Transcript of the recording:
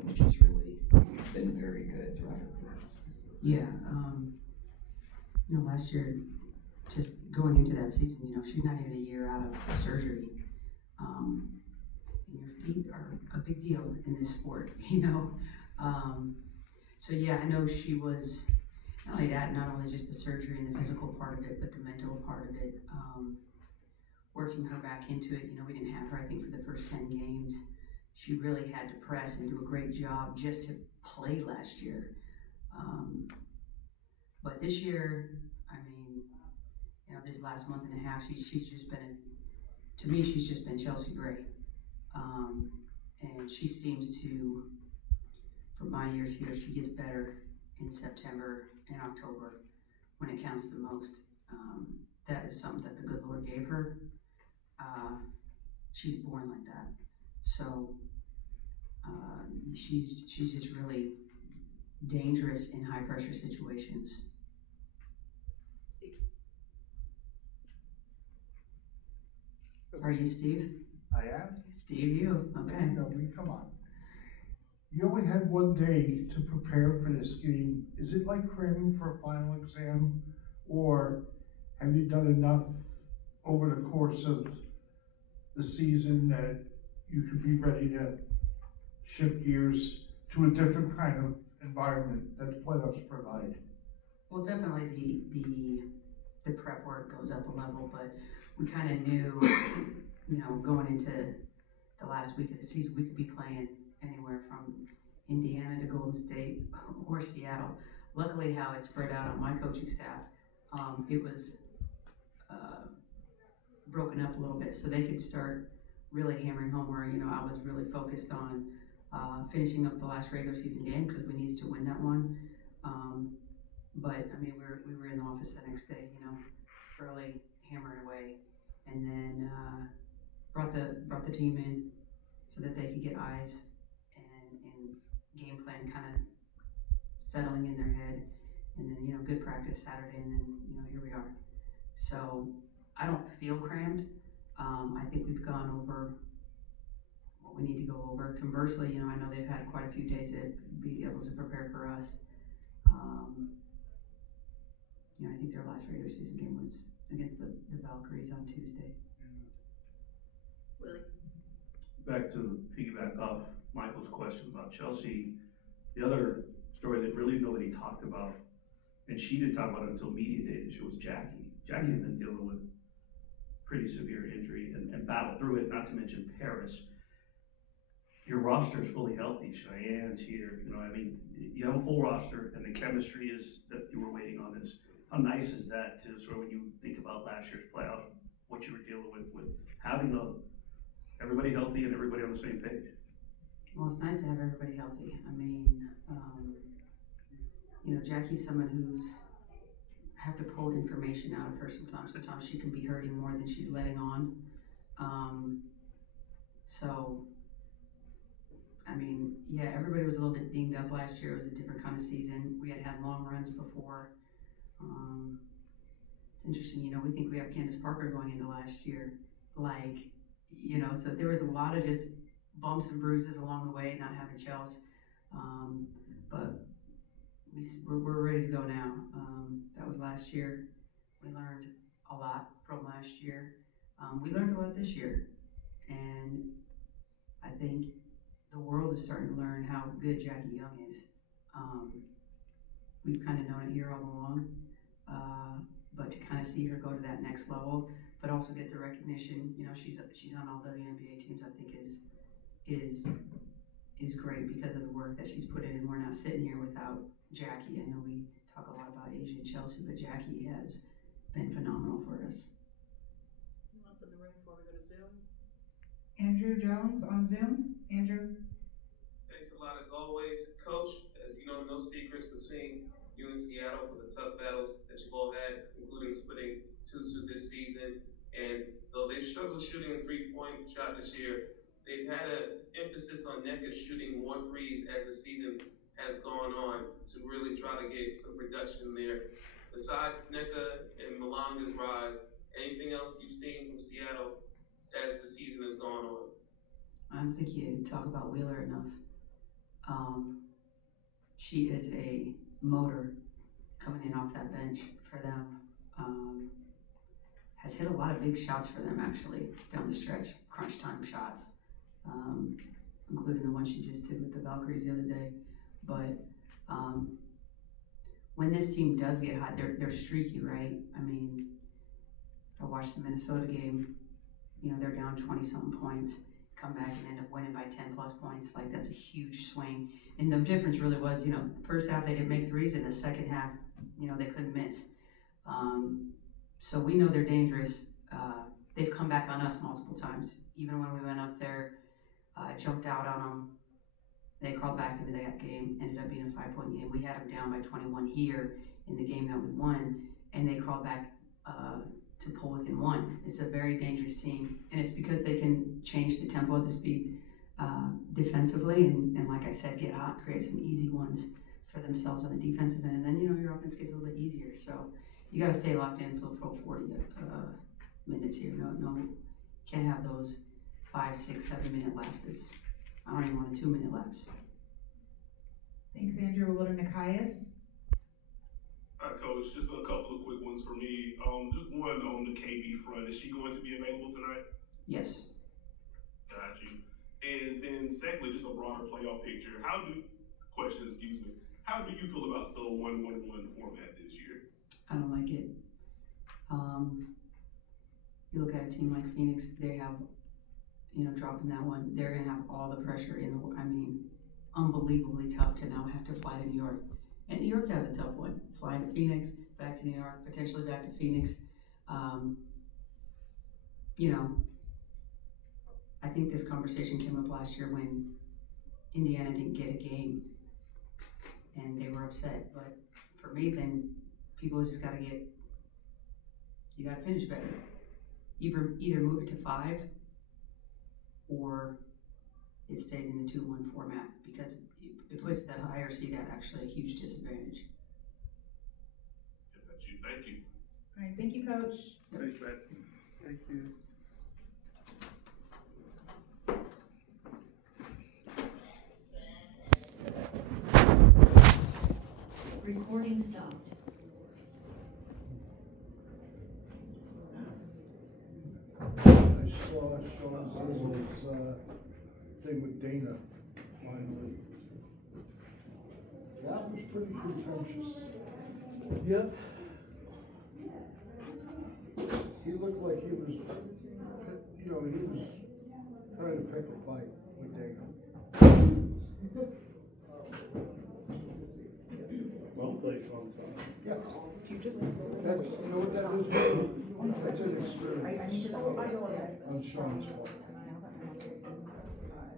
which has really been very good throughout her career. Yeah, last year, just going into that season, she's not even a year out of surgery. And your feet are a big deal in this sport, So yeah, I know she was, not only that, not only just the surgery and the physical part of it, but the mental part of it, working her back into it. We didn't have her, I think, for the first 10 games. She really had to press and do a great job just to play last year. But this year, this last month and a half, she's just been, to me, she's just been Chelsea Gray. And she seems to, for my years here, she gets better in September and October when it counts the most. That is something that the good Lord gave her. She's born like that. So she's just really dangerous in high pressure situations. Are you Steve? I am. Steve, you. Okay. No, come on. You only had one day to prepare for this game. Is it like cramming for a final exam, or have you done enough over the course of the season that you could be ready to shift gears to a different kind of environment that the playoffs provide? Well, definitely the prep work goes up a level, but we kind of knew, going into the last week of the season, we could be playing anywhere from Indiana to Golden State or Seattle. Luckily, how it spread out on my coaching staff, it was broken up a little bit, so they could start really hammering home where, I was really focused on finishing up the last regular season game because we needed to win that one. But we were in the office the next day, early, hammering away, and then brought the team in so that they could get eyes and game plan kind of settling in their head, and then good practice Saturday, and then here we are. So I don't feel crammed. I think we've gone over what we need to go over. Conversely, I know they've had quite a few days to be able to prepare for us. I think their last regular season game was against the Valkyries on Tuesday. Willie? Back to piggyback off Michael's question about Chelsea, the other story that really nobody talked about, and she didn't talk about it until media day, this year, was Jackie. Jackie had been dealing with pretty severe injury and battled through it, not to mention Paris. Your roster is fully healthy. Cheyenne's here. You have a full roster, and the chemistry is that you were waiting on is, how nice is that to sort of, when you think about last year's playoffs, what you were dealing with having everybody healthy and everybody on the same page? Well, it's nice to have everybody healthy. Jackie's someone who's have to pull information out of her sometimes. Sometimes she can be hurting more than she's letting on. Everybody was a little bit dinged up last year. It was a different kind of season. We had long runs before. It's interesting, we think we have Candace Parker going into last year. So there was a lot of just bumps and bruises along the way, not having Chels. But we're ready to go now. That was last year. We learned a lot from last year. We learned a lot this year. And I think the world is starting to learn how good Jackie Young is. We've kind of known it here all along. But to kind of see her go to that next level, but also get the recognition, she's on All-WNBA teams, I think is great because of the work that she's put in, and we're not sitting here without Jackie. I know we talk a lot about Asia and Chelsea, but Jackie has been phenomenal for us. Who else in the room before we go to Zoom? Andrew Jones on Zoom. Andrew? Thanks a lot as always. Coach, as you know, no secrets between you and Seattle for the tough battles that you've all had, including splitting two this season. And though they've struggled shooting a three-point shot this year, they've had an emphasis on Nneka shooting more threes as the season has gone on to really try to get some production there. Besides Nneka and Malanga's rise, anything else you've seen from Seattle as the season has gone on? I don't think you talk about Wheeler enough. She is a motor coming in off that bench for them. Has hit a lot of big shots for them actually down the stretch, crunch time shots, including the one she just did with the Valkyries the other day. But when this team does get hot, they're streaky, right? I mean, I watched the Minnesota game. You know, they're down 20-something points, come back and end up winning by 10 plus points. Like, that's a huge swing. And the difference really was, you know, first half they didn't make threes, and the second half, you know, they couldn't miss. So we know they're dangerous. They've come back on us multiple times. Even when we went up there, jumped out on them. They crawled back into that game, ended up being a 5-point game. We had them down by 21 here in the game that we won, and they crawled back to pull within one. It's a very dangerous team, and it's because they can change the tempo of the speed defensively, and like I said, get hot, create some easy ones for themselves on the defensive end, and then, you know, your offense gets a little bit easier. So you got to stay locked in for the full 40 minutes here. No, can't have those 5, 6, 7 minute lapses. I don't even want a 2-minute lapse. Thanks, Andrew. We'll go to Nikias. Hi, Coach. Just a couple of quick ones for me. Just one on the KB front. Is she going to be available tonight? Yes. Got you. And then secondly, just a broader playoff picture. How do you feel about the 1-1-1 format this year? I don't like it. You look at a team like Phoenix, they have, you know, dropping that one, they're going to have all the pressure in the, I mean, unbelievably tough to now have to fly to New York. And New York has a tough one. Flying to Phoenix, back to New York, potentially back to Phoenix. You know, I think this conversation came up last year when Indiana didn't get a game and they were upset. But for me, then people just got to you got to finish better. Either move it to 5 or it stays in the 2-1 format, because it puts the higher seed at actually a huge disadvantage. Got you. Thank you. All right, thank you, Coach. Thanks, Matt. Thank you. Recording stopped. I saw Sean Zizzle's thing with Dana finally. That was pretty contentious. Yep. He looked like he was, you know, he was trying to pick a fight with Dana. Well played, Sean. Yeah. That's, you know what that is? That's an experience on Sean's part.